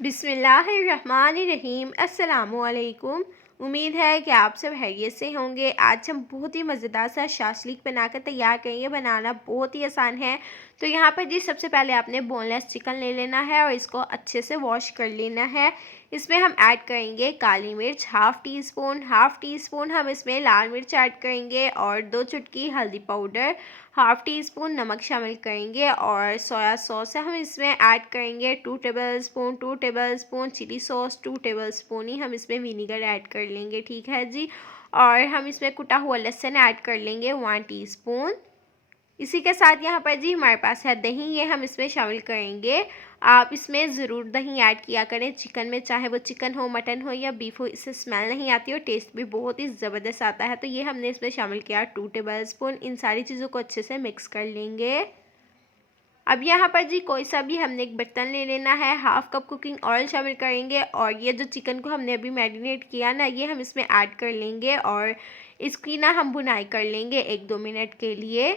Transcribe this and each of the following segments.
बिस्मिल्लाहिर्रहमानिर्रहीम। अस्सलामुअलैकुम। उम्मीद है कि आप सब खैरियत से होंगे। आज हम बहुत ही मज़ेदार सा शाशलिक बनाकर तैयार करेंगे। बनाना बहुत ही आसान है। तो यहाँ पर जी सबसे पहले आपने बोनलेस चिकन ले लेना है और इसको अच्छे से वॉश कर लेना है। इसमें हम ऐड करेंगे काली मिर्च हाफ़ टी स्पून हम इसमें लाल मिर्च ऐड करेंगे और 2 चुटकी हल्दी पाउडर, हाफ़ टी स्पून नमक शामिल करेंगे और सोया सॉस है हम इसमें ऐड करेंगे 2 टेबलस्पून चिली सॉस, 2 टेबलस्पून ही हम इसमें विनीगर ऐड कर लेंगे, ठीक है जी। और हम इसमें कुटा हुआ लहसुन ऐड कर लेंगे 1 टीस्पून। इसी के साथ यहाँ पर जी हमारे पास है दही, ये हम इसमें शामिल करेंगे। आप इसमें ज़रूर दही ऐड किया करें चिकन में, चाहे वो चिकन हो, मटन हो या बीफ हो, इससे स्मेल नहीं आती और टेस्ट भी बहुत ही ज़बरदस्त आता है। तो ये हमने इसमें शामिल किया 2 टेबलस्पून। इन सारी चीज़ों को अच्छे से मिक्स कर लेंगे। अब यहाँ पर जी कोई सा भी हमने एक बर्तन ले लेना है, हाफ़ कप कुकिंग ऑयल शामिल करेंगे और ये जो चिकन को हमने अभी मैरिनेट किया ना, ये हम इसमें ऐड कर लेंगे और इसकी ना हम भुनाई कर लेंगे 1-2 मिनट के लिए।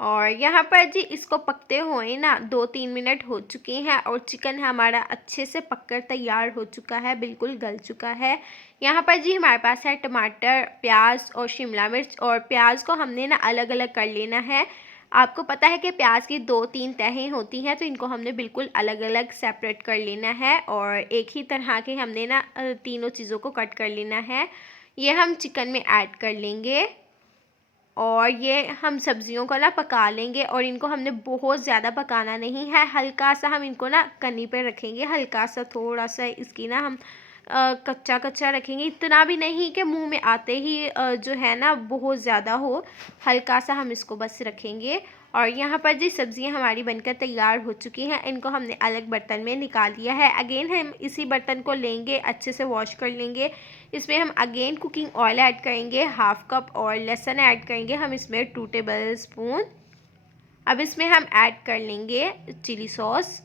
और यहाँ पर जी इसको पकते हुए ना 2-3 मिनट हो चुके हैं और चिकन हमारा अच्छे से पककर तैयार हो चुका है, बिल्कुल गल चुका है। यहाँ पर जी हमारे पास है टमाटर, प्याज और शिमला मिर्च, और प्याज को हमने ना अलग अलग कर लेना है। आपको पता है कि प्याज की 2-3 तहें होती हैं, तो इनको हमने बिल्कुल अलग अलग सेपरेट कर लेना है और एक ही तरह के हमने ना तीनों चीज़ों को कट कर लेना है। ये हम चिकन में ऐड कर लेंगे और ये हम सब्जियों को ना पका लेंगे और इनको हमने बहुत ज़्यादा पकाना नहीं है, हल्का सा हम इनको ना कनी पे रखेंगे, हल्का सा थोड़ा सा इसकी ना हम कच्चा कच्चा रखेंगे, इतना भी नहीं कि मुंह में आते ही जो है ना बहुत ज़्यादा हो, हल्का सा हम इसको बस रखेंगे। और यहाँ पर जी सब्ज़ियाँ हमारी बनकर तैयार हो चुकी हैं, इनको हमने अलग बर्तन में निकाल लिया है। अगेन हम इसी बर्तन को लेंगे, अच्छे से वॉश कर लेंगे। इसमें हम अगेन कुकिंग ऑयल ऐड करेंगे हाफ़ कप और लहसुन ऐड करेंगे हम इसमें 2 टेबलस्पून। अब इसमें हम ऐड कर लेंगे चिली सॉस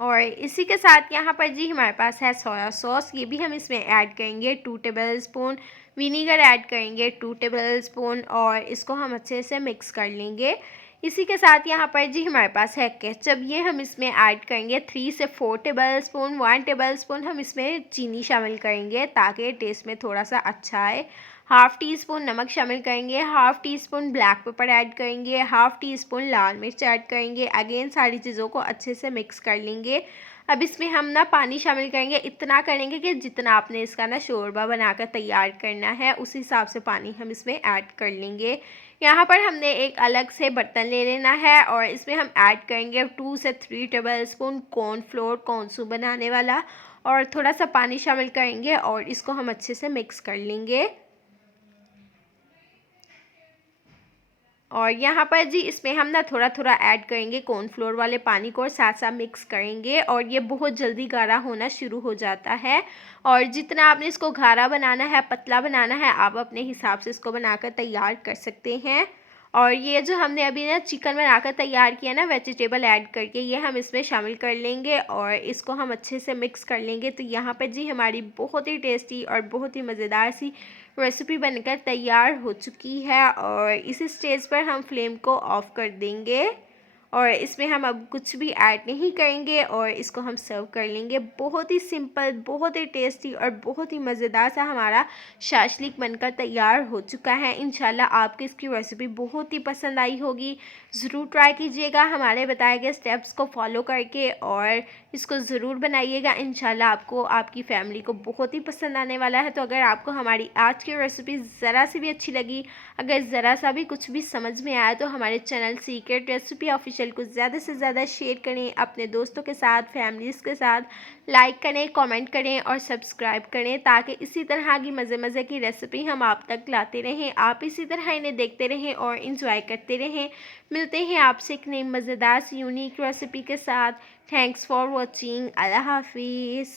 और इसी के साथ यहाँ पर जी हमारे पास है सोया सॉस, ये भी हम इसमें ऐड करेंगे 2 टेबलस्पून। विनीगर ऐड करेंगे 2 टेबलस्पून और इसको हम अच्छे से मिक्स कर लेंगे। इसी के साथ यहाँ पर जी हमारे पास है केचप, ये हम इसमें ऐड करेंगे 3 से 4 टेबलस्पून। 1 टेबलस्पून हम इसमें चीनी शामिल करेंगे ताकि टेस्ट में थोड़ा सा अच्छा आए। हाफ़ टी स्पून नमक शामिल करेंगे, half tea spoon black pepper add करेंगे, हाफ़ टी स्पून लाल मिर्च ऐड करेंगे। अगेन सारी चीज़ों को अच्छे से मिक्स कर लेंगे। अब इसमें हम ना पानी शामिल करेंगे, इतना करेंगे कि जितना आपने इसका ना शोरबा बनाकर तैयार करना है उस हिसाब से पानी हम इसमें ऐड कर लेंगे। यहाँ पर हमने एक अलग से बर्तन ले लेना है और इसमें हम ऐड करेंगे 2 से 3 टेबलस्पून कॉर्नफ्लोर, कॉर्न सूप बनाने वाला, और थोड़ा सा पानी शामिल करेंगे और इसको हम अच्छे से मिक्स कर लेंगे। और यहाँ पर जी इसमें हम ना थोड़ा थोड़ा ऐड करेंगे कॉर्नफ्लोर वाले पानी को और साथ साथ मिक्स करेंगे और ये बहुत जल्दी गाढ़ा होना शुरू हो जाता है। और जितना आपने इसको गाढ़ा बनाना है, पतला बनाना है, आप अपने हिसाब से इसको बनाकर तैयार कर सकते हैं। और ये जो हमने अभी ना चिकन बनाकर तैयार किया ना वेजिटेबल ऐड करके, ये हम इसमें शामिल कर लेंगे और इसको हम अच्छे से मिक्स कर लेंगे। तो यहाँ पर जी हमारी बहुत ही टेस्टी और बहुत ही मज़ेदार सी रेसिपी बनकर तैयार हो चुकी है और इस स्टेज पर हम फ्लेम को ऑफ़ कर देंगे और इसमें हम अब कुछ भी ऐड नहीं करेंगे और इसको हम सर्व कर लेंगे। बहुत ही सिंपल, बहुत ही टेस्टी और बहुत ही मज़ेदार सा हमारा शाशलिक बनकर तैयार हो चुका है। इंशाल्लाह आपको इसकी रेसिपी बहुत ही पसंद आई होगी। ज़रूर ट्राई कीजिएगा हमारे बताए गए स्टेप्स को फॉलो करके और इसको ज़रूर बनाइएगा। इंशाल्लाह आपको, आपकी फ़ैमिली को बहुत ही पसंद आने वाला है। तो अगर आपको हमारी आज की रेसिपी ज़रा सी भी अच्छी लगी, अगर ज़रा सा भी कुछ भी समझ में आया, तो हमारे चैनल सीक्रेट रेसिपी ऑफिशियल को ज़्यादा से ज़्यादा शेयर करें अपने दोस्तों के साथ, फैमिलीज़ के साथ, लाइक करें, कमेंट करें और सब्सक्राइब करें ताकि इसी तरह की मज़े मज़े की रेसिपी हम आप तक लाते रहें। आप इसी तरह इन्हें देखते रहें और इंजॉय करते रहें। मिलते हैं आपसे एक नई मज़ेदार सी यूनिक रेसिपी के साथ। Thanks for watching. अल्लाह हाफिज़।